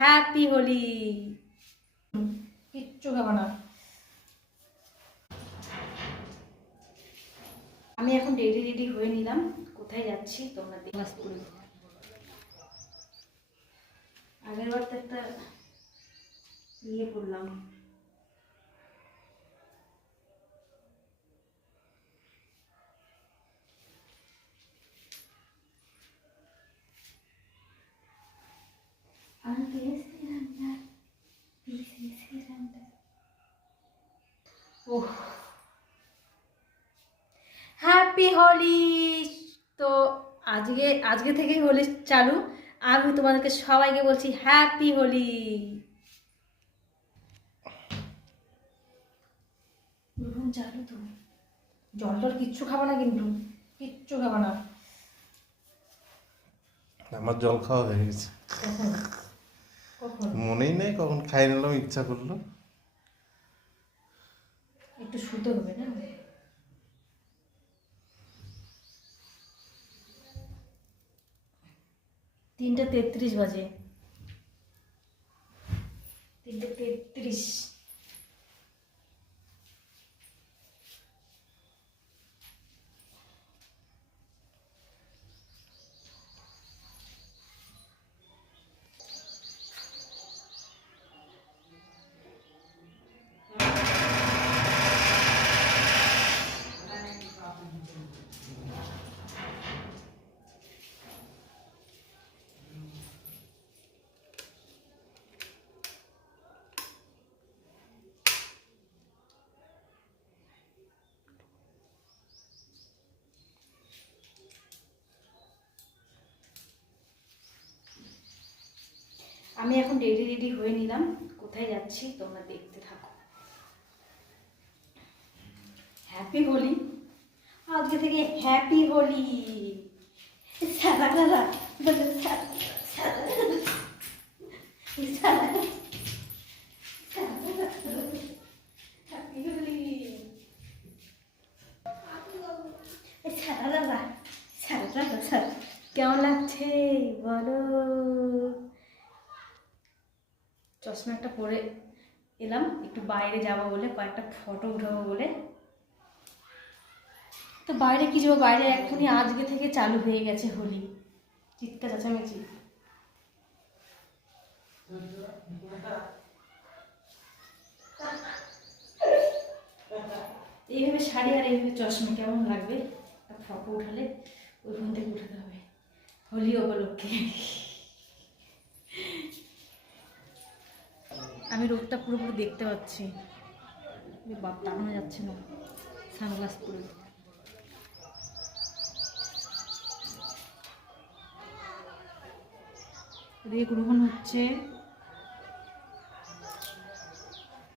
Happy Holi. কিচ্ছু খাবো না। আমি এখন রেডি হয়ে নিলাম। কোথায় যাচ্ছি তোমরা দেখে। আগের বার তো একটা পড়লাম। হ্যাপি হোলি। তো আজকে আজকে থেকেই হোলি চালু। আমি তোমাদেরকে সবাইকে বলছি হ্যাপি হোলি। চালু তো জল কিচ্ছু খাবো না, কিন্তু কিচ্ছু খাবো না। আমার জল খাওয়া হয়ে গেছে। মনেই নেই কখন খাই নিলাম, ইচ্ছা করলো। একটু শুতে হবে না? 3:33 বাজে। 3:33। আমি এখন রেডি হয়ে নিলাম। কোথায় যাচ্ছি তোমরা দেখতে থাকো। হ্যাপি হোলি। আজকে থেকে হ্যাপি হোলি। কেমন লাগছে বলো? চশমা একটা পরে এলাম, একটু বাইরে যাবো বলে, কয়েকটা ফটো উঠাবো বলে। তো বাইরে কি যাবো, বাইরে এখনই আজকে থেকে চালু হয়ে গেছে হোলি। চিৎকার চেঁচামেচি। এইভাবে শাড়ি আর এইভাবে চশমা কেমন লাগবে? ফটো উঠালে ওইখান থেকে উঠাতে হবে হোলি উপলক্ষে। আমি রোদটা পুরোপুরি দেখতে পাচ্ছি। বাপ টানানো যাচ্ছে না সানগ্লাস পরে। গ্রহণ হচ্ছে।